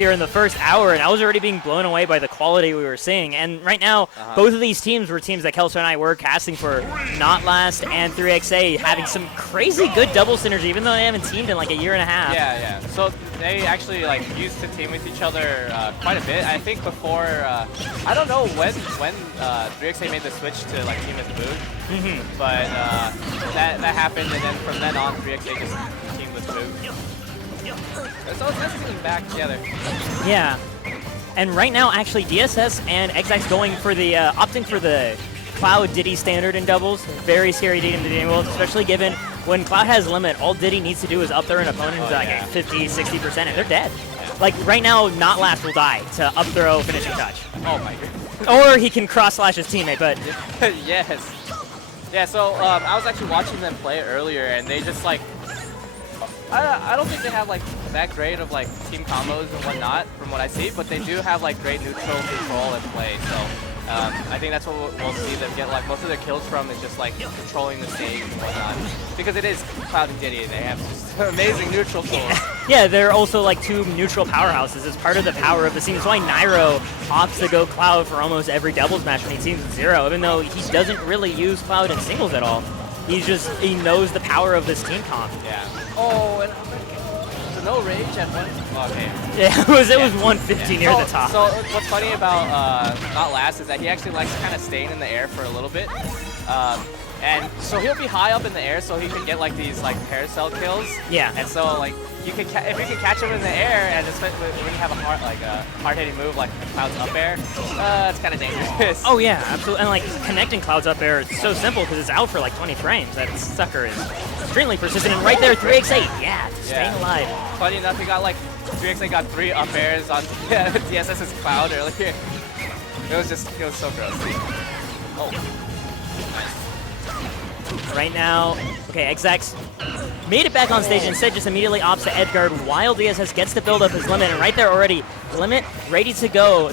here in the first hour, and I was already being blown away by the quality we were seeing. And right now, both of these teams were teams that Kelso and I were casting for. NotLast and 3XA having some crazy good double synergy, even though they haven't teamed in like a year and a half. Yeah. So they actually like used to team with each other quite a bit. I think before, I don't know when 3XA made the switch to like team with Boog, but that happened, and then from then on, 3XA just teamed with Boog. So it's nice to see them back together. Yeah. And right now, actually, DSS and Xzax going for the, opting for the Cloud Diddy standard in doubles. Very scary team to deal with, especially given when Cloud has limit, all Diddy needs to do is up throw an opponent to like 50, 60%, and they're dead. Like right now, NotLast will die to up throw finishing touch. Oh my goodness. Or he can cross slash his teammate, but. Yes. Yeah, so I was actually watching them play earlier, and they just like, I don't think they have like that great of like team combos and whatnot from what I see, but they do have like great neutral control and play. So I think that's what we'll see them get like most of their kills from is just like controlling the stage and whatnot. Because it is Cloud and Diddy, they have just amazing neutral tools. Yeah, they're also like two neutral powerhouses. It's part of the power of the scene. That's why Nairo opts to go Cloud for almost every doubles match when he teams with Zero, even though he doesn't really use Cloud in singles at all. He knows the power of this team comp. Yeah. Oh, and so no rage at one. Oh, okay. Yeah, it was 150 near the top. So what's funny about NotLast is that he actually likes kind of staying in the air for a little bit. And so he'll be high up in the air so he can get like these like paracel kills. Yeah. And so like if you can catch him in the air, and especially when you have a hard hitting move like Cloud's up air, it's kind of dangerous. Oh yeah, absolutely. And like connecting Cloud's up air is so simple because it's out for like 20 frames. That sucker is extremely persistent. And right there, 3XA, staying alive. Funny enough, he got like 3XA got 3 up airs on DSS's Cloud earlier. It was so gross. Oh. Right now, okay, Xzax made it back on stage, instead just immediately opts to Edgard while DSS gets to build up his limit, and right there already, limit ready to go.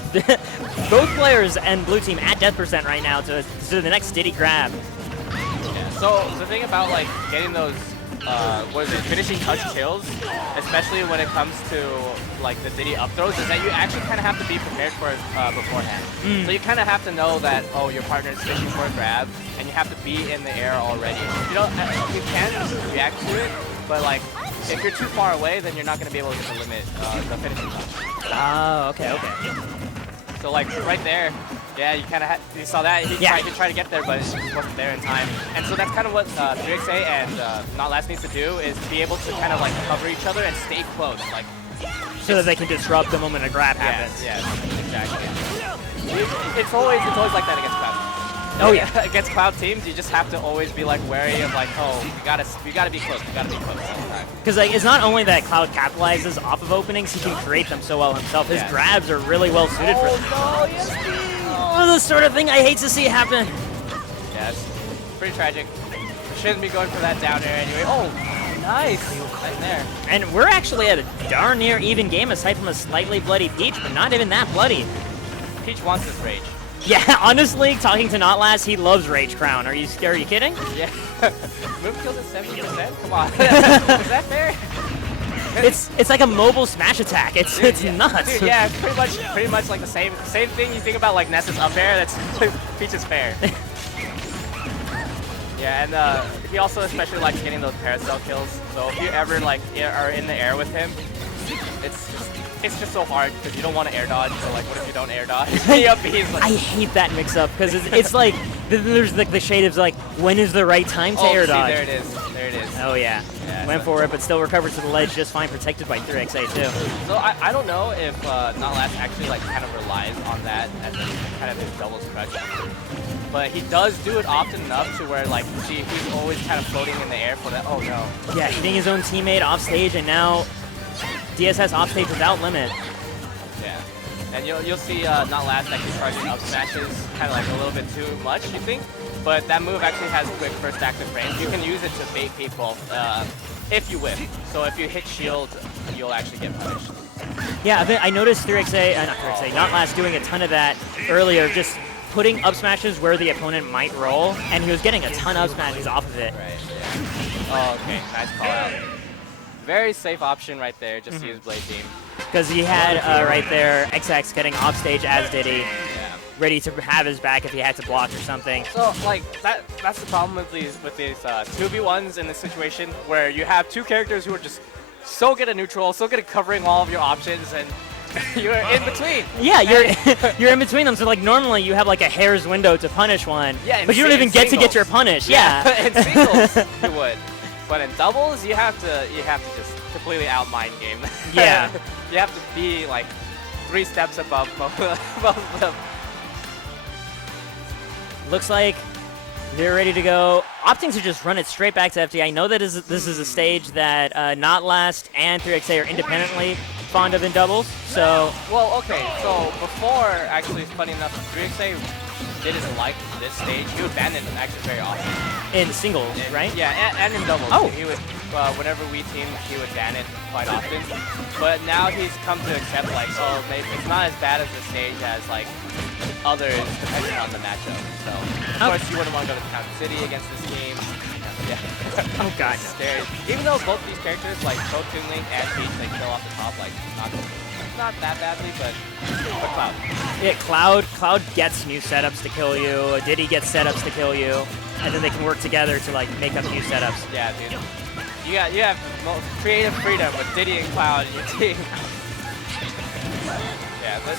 Both players and blue team at death percent right now to the next Diddy grab. Yeah, so the thing about like getting those finishing touch kills, especially when it comes to like the Diddy up throws, is that you actually kind of have to be prepared for it beforehand. So you kind of have to know that, oh, your partner is fishing for a grab, and you have to be in the air already. You know, you can react to it, but like if you're too far away, then you're not going to be able to get the limit, the finishing touch. Oh, okay. So like right there, yeah, you saw that. He tried to get there, but he wasn't there in time. And so that's kind of what 3XA and NotLast needs to do, is be able to kind of like cover each other and stay close, like so that they can disrupt the moment a grab happens. Yeah, exactly. It's always like that against Cloud. Oh yeah, against Cloud teams, you just have to always be like wary of like, oh, you gotta be close, Because like it's not only that Cloud capitalizes off of openings, he can create them so well himself. His grabs are really well suited for them. Oh, the sort of thing I hate to see happen. Yeah, it's pretty tragic. Shouldn't be going for that down air anyway. Oh, nice. Right there. And we're actually at a darn near even game, aside from a slightly bloody Peach, but not even that bloody. Peach wants this rage. Yeah, honestly, talking to NotLast, he loves Rage Crown. Are you kidding? Yeah. Move kills at 70%? Come on. Is that fair? It's like a mobile smash attack. It's nuts. Dude, yeah, pretty much like the same thing you think about like Ness's up air. That's Peach's fair. Yeah, and he also especially likes getting those paracel kills. So if you ever like are in the air with him, it's just so hard because you don't want to air dodge. So like, what if you don't air dodge? I hate that mix-up because it's like there's like the shade of like, when is the right time to air dodge? There it is. Oh yeah. Went for it, but still recovered to the ledge just fine, protected by 3XA too. So I don't know if NotLast actually like kind of relies on that as kind of his doubles crutch. But he does do it often enough to where like he's always kind of floating in the air for that. Oh no. Yeah, hitting his own teammate off stage, and now DSS off stage without limit. Yeah, and you'll see NotLast actually charging up smashes kind of like a little bit too much, you think? But that move actually has quick first active frames. You can use it to bait people if you whiff. So if you hit shield, you'll actually get punished. Yeah, I noticed 3XA, NotLast doing a ton of that earlier, just putting up smashes where the opponent might roll, and he was getting a ton of smashes off of it. Right, yeah. Oh, okay, nice call out. Very safe option right there, just use Blade Beam. because he had right there Xzax getting off stage as Diddy, ready to have his back if he had to block or something. So like that's the problem with these 2v1s in this situation where you have two characters who are just so good at neutral, so good at covering all of your options, and you're in between. Yeah, you're in between them. So like normally you have like a hair's window to punish one, but you don't even get to get your punish. Yeah. In singles you would, but in doubles you have to just completely out mind game. Yeah. You have to be like 3 steps above both of them. Looks like they're ready to go. Opting to just run it straight back to FD. I know that this is a stage that NotLast and 3XA are independently fond of in doubles. So well, okay. So before, actually, funny enough, 3XA didn't like this stage. He would ban it actually very often. In singles, right? Yeah, and in doubles. Oh. He would, whenever we teamed, he would ban it quite often. But now he's come to accept like, oh, maybe it's not as bad as the stage as like others, depending on the matchup. So of course you wouldn't want to go to Town City against this team. Yeah. Oh god. Scary. Even though both these characters, like both Toon Link and Peach, they kill off the top, like not that badly, but Cloud. Yeah, Cloud gets new setups to kill you. Diddy gets setups to kill you, and then they can work together to like make up new setups. Yeah, dude. You have creative freedom with Diddy and Cloud in your team. Yeah, but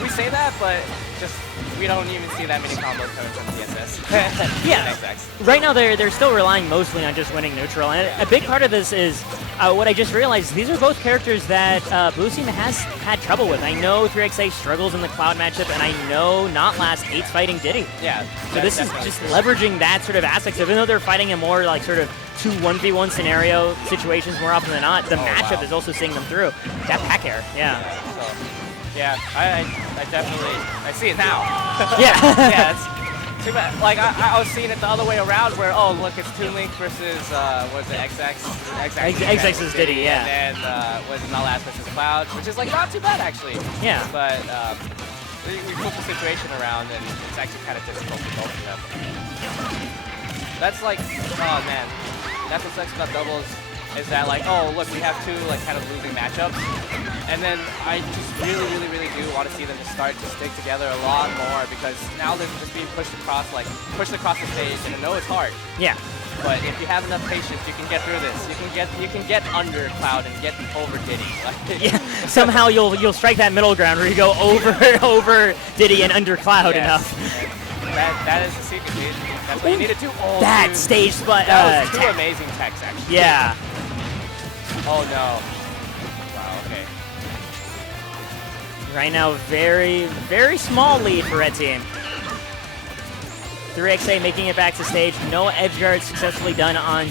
we say that, but just we don't even see that many combos coming from DSS. Yeah. Right now they're still relying mostly on just winning neutral, and a big part of this is what I just realized. These are both characters that Blue Team has had trouble with. I know 3XA struggles in the Cloud matchup, and I know NotLast hates fighting Diddy. Yeah. So this is just leveraging that sort of aspect. So even though they're fighting in more like sort of 2 1v1 scenario situations more often than not, the matchup is also seeing them through. That back air, yeah. Yeah, I definitely, I see it now. Yeah. Yeah, it's too bad. Like, I was seeing it the other way around where, oh, look, it's Toon Link versus, what is it, Xzax? Xzax is Diddy, yeah. And then, was it NotLast versus Cloud, which is, like, not too bad, actually. Yeah. But, we flip the situation around, and it's actually kind of difficult for both of them. That's like, oh, man. That's what sucks about doubles, is that, like, oh, look, we have 2, like, kind of losing matchups. And then I just really do want to see them just start to stick together a lot more, because now they're just being pushed across the stage, and I know it's hard. Yeah. But if you have enough patience, you can get through this. You can get under Cloud and get over Diddy. Yeah. Somehow you'll strike that middle ground where you go over Diddy and under Cloud enough. That is the secret, dude. That's what you need to do. Oh, that dude. stage spot. That was 2 amazing techs, actually. Yeah. Oh no. Right now, very small lead for Red Team. 3XA making it back to stage. No edge guard successfully done on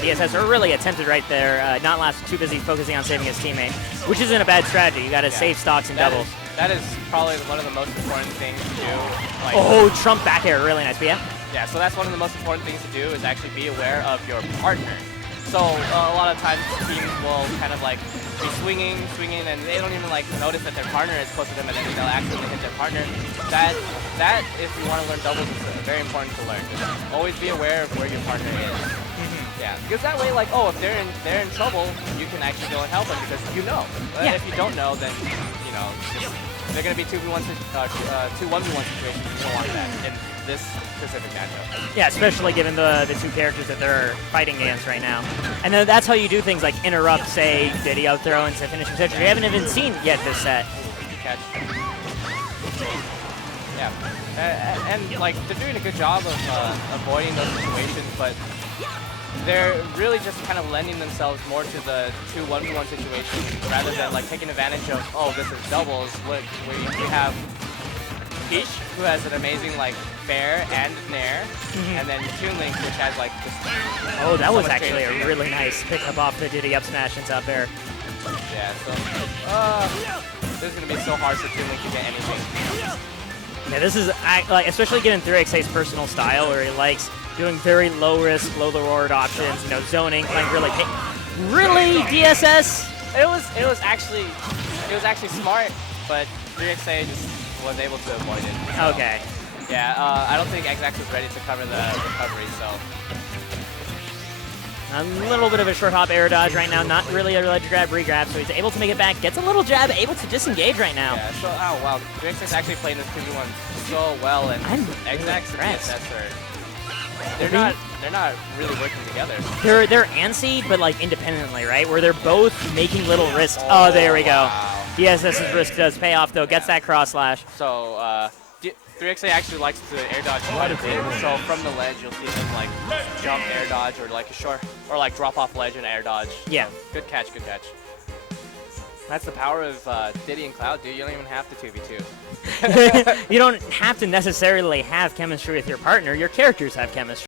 DSS, or really attempted right there. NotLast too busy focusing on saving his teammate, which isn't a bad strategy. You got to save stocks and doubles. That is probably one of the most important things to do. Like, oh, Trump back air, really nice. But yeah. Yeah, so that's one of the most important things to do, is actually be aware of your partner. So a lot of times teams will kind of like be swinging, and they don't even like notice that their partner is close to them, and then they'll accidentally hit their partner. That if you want to learn doubles, is very important to learn. Always be aware of where your partner is. Yeah, because that way, like, oh, if they're in trouble, you can actually go and help them because you know. But if you don't know, then you know they're gonna be 2v1 2 1v1 situations. You don't want that in this specific matchup. Yeah, especially given the 2 characters that they're fighting against right now. And then that's how you do things like interrupt, say, Diddy out throw into finishing touch. We haven't even seen yet this set. Catch. Yeah, and like they're doing a good job of avoiding those situations, but they're really just kind of lending themselves more to the 2 1v1 situations rather than like taking advantage of, oh, this is doubles. Look, we have Peach, who has an amazing like fair and nair, and then Toon Link, which has like just. Oh, that was actually a really nice pickup off the Diddy up smash into up air. Yeah, so this is gonna be so hard for Toon Link to get anything. Yeah, this is like, especially given 3XA's personal style, where he likes doing very low risk, low reward options, you know, zoning, playing really DSS. It was actually smart, but 3XA just was able to avoid it. So. Okay. Yeah, I don't think Xzax was ready to cover the recovery, so. A little bit of a short hop air dodge right now, not really a ledge grab, re-grab, so he's able to make it back, gets a little jab, able to disengage right now. Yeah, so, oh wow, Xzax actually playing this 2v1 so well, and Xzax and DSS they're not really working together. They're antsy, but like independently, right? Where they're both making little risks. Oh, there we go. Wow. DSS's risk does pay off though, gets that cross slash. So 3XA actually likes to air dodge quite a bit, so from the ledge you'll see them like jump air dodge or like a short or like drop off ledge and air dodge. Yeah. So, good catch, good catch. That's the power of Diddy and Cloud, dude. You don't even have to 2v2. You don't have to necessarily have chemistry with your partner. Your characters have chemistry.